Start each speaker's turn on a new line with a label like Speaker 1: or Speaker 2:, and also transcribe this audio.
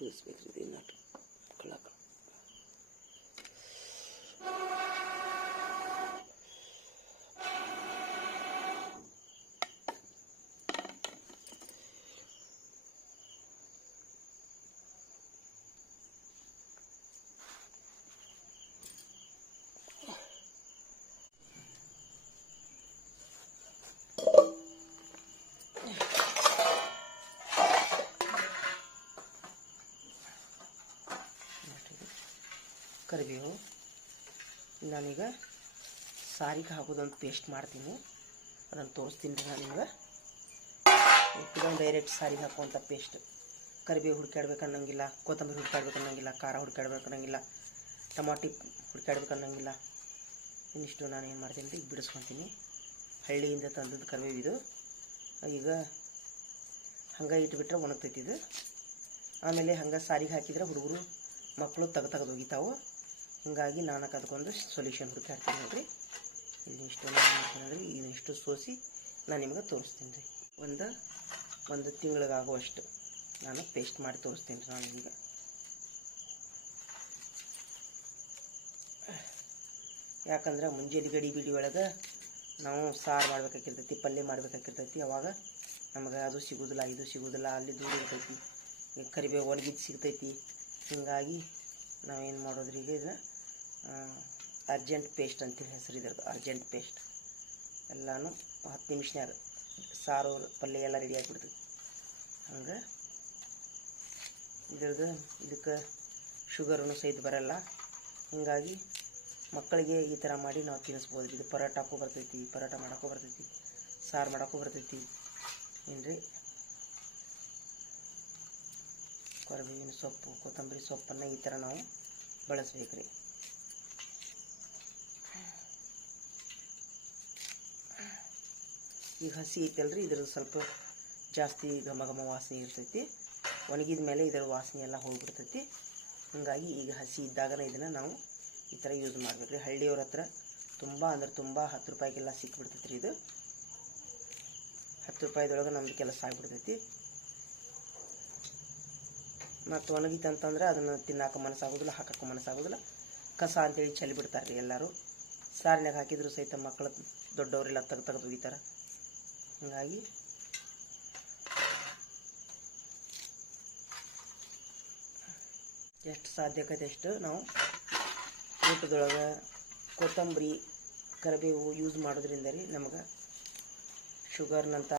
Speaker 1: This makes it not clock. ಕರಿಬೇವು. ನಾನೀಗ ಸಾರಿಗೆ ಹಾಕೋದೊಂದು ಪೇಸ್ಟ್ ಮಾಡ್ತೀನಿ. ಅದನ್ನು ತೋರಿಸ್ತೀನಿ ರೀ ನಾನು ನಿಮ್ಗೆ. ಇದೊಂದು ಡೈರೆಕ್ಟ್ ಸಾರಿಗೆ ಹಾಕುವಂಥ ಪೇಸ್ಟ್ ಕರಿಬೇವು ಹುಡ್ಕಾಡ್ಬೇಕು ಅನ್ನಂಗಿಲ್ಲ, ಕೊತ್ತಂಬರಿ ಹುಡ್ಕಾಡ್ಬೇಕು ಅನ್ನಂಗಿಲ್ಲ, ಖಾರ ಹುಡ್ಕಾಡ್ಬೇಕು ಅನ್ನಂಗಿಲ್ಲ, ಟಮಾಟಿ ಹುಡ್ಕಾಡ್ಬೇಕು ಅನ್ನಂಗಿಲ್ಲ. ಇನ್ನಿಷ್ಟು ನಾನು ಏನು ಮಾಡ್ತೀನಿ ರೀ, ಬಿಡಿಸ್ಕೊತೀನಿ. ಹಳ್ಳಿಯಿಂದ ತಂದದ್ದು ಕರಿಬೇವು ಇದು. ಈಗ ಹಂಗೆ ಇಟ್ಬಿಟ್ರೆ ಒಣಗ್ತೈತಿ ಇದು. ಆಮೇಲೆ ಹಂಗೆ ಸಾರಿಗೆ ಹಾಕಿದ್ರೆ ಹುಡುಗರು ಮಕ್ಕಳು ತೆಗ್ದು ತೆಗೆದು ಒಗಿತಾವು ಹಿಂಗಾಗಿ ನಾನು ಅದಕ್ಕೊಂದು ಸೊಲ್ಯೂಷನ್ ಹುಡುಕಿ ನೋಡ್ರಿ. ಇಲ್ಲಿ ನಾನು ಮಾಡ್ತೀನಿ ಅಂದ್ರೆ ಸೋಸಿ ನಾನು ನಿಮ್ಗೆ ತೋರಿಸ್ತೀನಿ ರೀ. ಒಂದು ಒಂದು ತಿಂಗಳಿಗಾಗುವಷ್ಟು ನಾನು ಪೇಸ್ಟ್ ಮಾಡಿ ತೋರಿಸ್ತೀನಿ ರೀ ನಾನು ನಿಮ್ಗೆ. ಯಾಕಂದ್ರೆ ಮುಂಜಾನೆ ಗಡಿ ಬಿಡಿ ಒಳಗೆ ನಾವು ಸಾರು ಮಾಡ್ಬೇಕಾಗಿರ್ತೈತಿ, ಪಲ್ಯ ಮಾಡ್ಬೇಕಾಗಿರ್ತೈತಿ. ಅವಾಗ ನಮಗೆ ಅದು ಸಿಗೋದಿಲ್ಲ, ಇದು ಸಿಗೋದಿಲ್ಲ, ಅಲ್ಲಿ ದೂರ ಇರ್ತೈತಿ. ಕರಿಬೇವು ಒಣಗಿದ್ದು ಸಿಗ್ತೈತಿ. ಹಿಂಗಾಗಿ ನಾವೇನು ಮಾಡೋದ್ರಿ ಈಗ ಇದನ್ನ ಅರ್ಜೆಂಟ್ ಪೇಸ್ಟ್ ಅಂತೇಳಿ ಹೆಸರು ಇದ್ರದ್ದು ಅರ್ಜೆಂಟ್ ಪೇಸ್ಟ್ ಎಲ್ಲನೂ ಹತ್ತು ನಿಮಿಷನ್ಯಾಗ ಸಾರು, ಪಲ್ಯ ಎಲ್ಲ ರೆಡಿ ಆಗಿಬಿಡ್ತೈತಿ ಹಂಗೆ ಇದ್ರದ್ದು ಇದಕ್ಕೆ ಶುಗರನ್ನು ಸಹಿತ ಬರಲ್ಲ. ಹೀಗಾಗಿ ಮಕ್ಕಳಿಗೆ ಈ ಥರ ಮಾಡಿ ನಾವು ತಿನ್ನಿಸ್ಬೋದು ಇದು ಪರೋಟಾಕ್ಕೂ ಬರ್ತೈತಿ, ಪರೋಟ ಮಾಡೋಕ್ಕೂ ಬರ್ತೈತಿ, ಸಾರು ಮಾಡೋಕ್ಕೂ ಬರ್ತೈತಿ. ಏನ್ರಿ? ಕರಿಬೇವಿನ ಸೊಪ್ಪು, ಕೊತ್ತಂಬರಿ ಸೊಪ್ಪನ್ನು ಈ ಥರ ನಾವು ಬಳಸ್ಬೇಕ್ರಿ. ಈಗ ಹಸಿ ಐತಲ್ರಿ, ಇದ್ರದ್ದು ಸ್ವಲ್ಪ ಜಾಸ್ತಿ ಘಮ ಘಮ ವಾಸನೆ ಇರ್ತೈತಿ. ಒಣಗಿದ ಮೇಲೆ ಇದರ ವಾಸನೆ ಎಲ್ಲ ಹೋಗ್ಬಿಡ್ತೈತಿ. ಹಾಗಾಗಿ ಈಗ ಹಸಿ ಇದ್ದಾಗನೇ ಇದನ್ನು ನಾವು ಈ ಥರ ಯೂಸ್ ಮಾಡ್ಬೇಕ್ರಿ. ಹಳ್ಳಿಯವ್ರ ಹತ್ರ ತುಂಬ ಅಂದ್ರೆ ತುಂಬ ಹತ್ತು ರೂಪಾಯಿಗೆಲ್ಲ ಸಿಕ್ಬಿಡ್ತೈತಿ ರೀ ಇದು. ಹತ್ತು ರೂಪಾಯಿದೊಳಗೆ ನಮ್ದು ಕೆಲಸ ಆಗಿಬಿಡ್ತೈತಿ. ಮತ್ತು ಒಣಗಿತಂತಂದ್ರೆ ಅದನ್ನು ಆಗೋದಿಲ್ಲ ಮನಸ್ಸಾಗೋದಿಲ್ಲ, ಹಾಕಕ್ಕೆ ಮನಸ್ಸಾಗೋದಿಲ್ಲ. ಕಸ ಅಂತೇಳಿ ಚೆಲ್ಲಿ ಬಿಡ್ತಾರೆ ರೀ ಎಲ್ಲರೂ. ಸಾರಿನಾಗ ಹಾಕಿದ್ರು ಸಹಿತ ಮಕ್ಕಳು ದೊಡ್ಡವರೆಲ್ಲ ತೆಗ್ದು ತೆಗೆದು ಒಗಿತಾರೆ. ಹೀಗಾಗಿ ಎಷ್ಟು ಸಾಧ್ಯಕತೆ ಅಷ್ಟು ನಾವು ಊಟದೊಳಗೆ ಕೊತ್ತಂಬರಿ ಕರಿಬೇವು ಯೂಸ್ ಮಾಡೋದ್ರಿಂದ ರೀ ನಮ್ಗೆ ಶುಗರ್ನಂತ